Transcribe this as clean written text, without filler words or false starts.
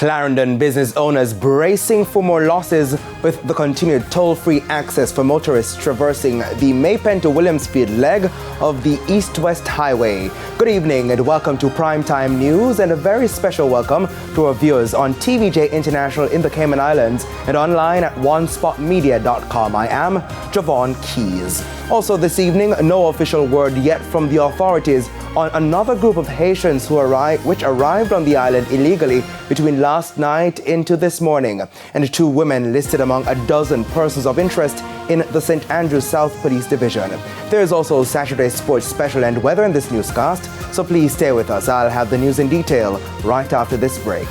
Clarendon business owners bracing for more losses with the continued toll-free access for motorists traversing the Mento to Williamsfield leg of the East-West Highway. Good evening and welcome to Primetime News, and a very special welcome to our viewers on TVJ International in the Cayman Islands and online at onespotmedia.com. I am Javon Keys. Also this evening, no official word yet from the authorities on another group of Haitians which arrived on the island illegally between last night into this morning, and 2 women listed among a dozen persons of interest in the St. Andrews South Police Division. There is also Saturday Sports Special and weather in this newscast, so please stay with us. I'll have the news in detail right after this break.